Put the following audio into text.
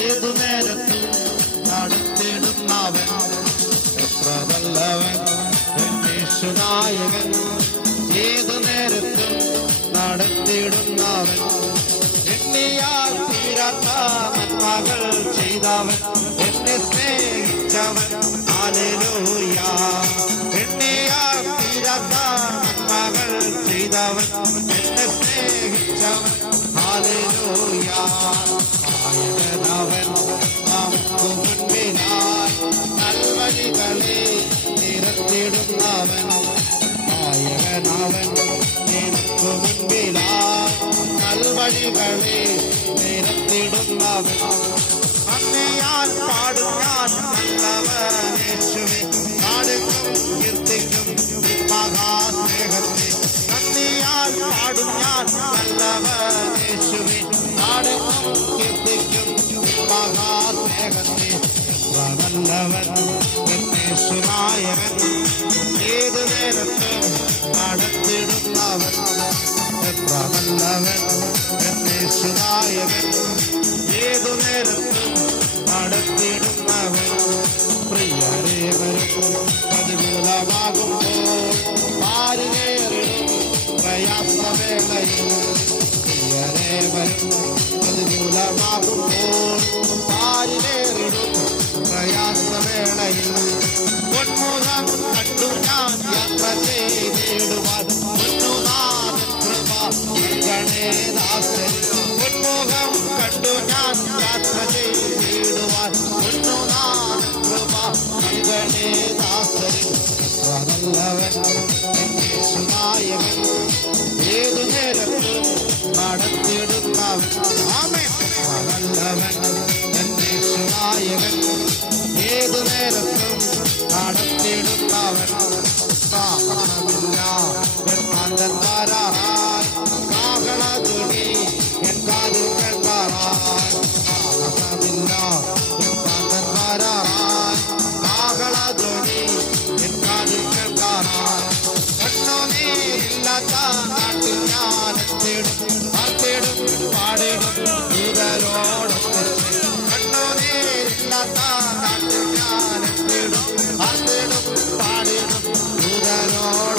ഏതു നേരത്തും നടത്തിടുന്നവൻ എത്ര നല്ലവൻ യേശുനായകൻ ഏതു നേരത്തും നടത്തിടുന്നവൻ എണ്ണിയാൽ തീരാത്ത നന്മകൾ ചെയ്തവൻ എന്നെ സ്നേഹിച്ചവൻ ഹല്ലേലൂയ എണ്ണിയാൽ തീരാത്ത നന്മകൾ ചെയ്തവൻ എന്നെ സ്നേഹിച്ചവൻ ഹല്ലേലൂയ ആയവൻ നമുക്ക് മുൻപിനായി നൽവഴികളെ നിരത്തിടുന്നവൻ ആയവനവൻ നിനക്ക് മുൻപിലായി നൽവഴികളെ നിരത്തിടുന്നവൻ അന്നയാൽ പാടും ഞാൻ നല്ലവൻ യേശുവേ പാടും കീർത്തിക്കും മഹാസ്നേഹത്തെ നന്ദിയാൽ പാടും ഞാൻ നല്ലവൻ യേശുവേ പാടും കീർത്തിക്കും മഹാസ്നേഹത്തെ എത്ര നല്ലവൻ യേശുനായകൻ ഏതു നേരത്തും നടത്തിടുന്നവൻ എത്ര നല്ലവൻ യേശുനായകൻ ഏതു നേരത്തും നടത്തിടുന്നവൻ പ്രിയരേ വരും പ്രതികൂലമാകുമ്പോൾ പാരിലേറിടും പ്രയാസവേളയിൽ പ്രിയരേ വരും പ്രതികൂലമാകുമ്പോൾ പാരിലേറിടും പ്രയാസവേളയിൽ പൊന്മുഖം കണ്ടു ഞാൻ യാത്ര ചെയ്തിടുവാൻ പൊന്നുനാഥൻ കൃപ ഗണേദാസൻ പൊന്മുഖം കണ്ടു ഞാൻ യാത്ര ചെയ്തിടുവാൻ പൊന്നുനാഥൻ കൃപ ഗണേദാസൻ നല്ലവൻ യേശുനായകൻ ഏതു നേരത്തും നടത്തിടുന്നവൻ ആമേൻ നല്ലവൻ യേശുനായകൻ ഏതു നേരത്തും നടത്തിടുന്നവൻ താമസമില്ല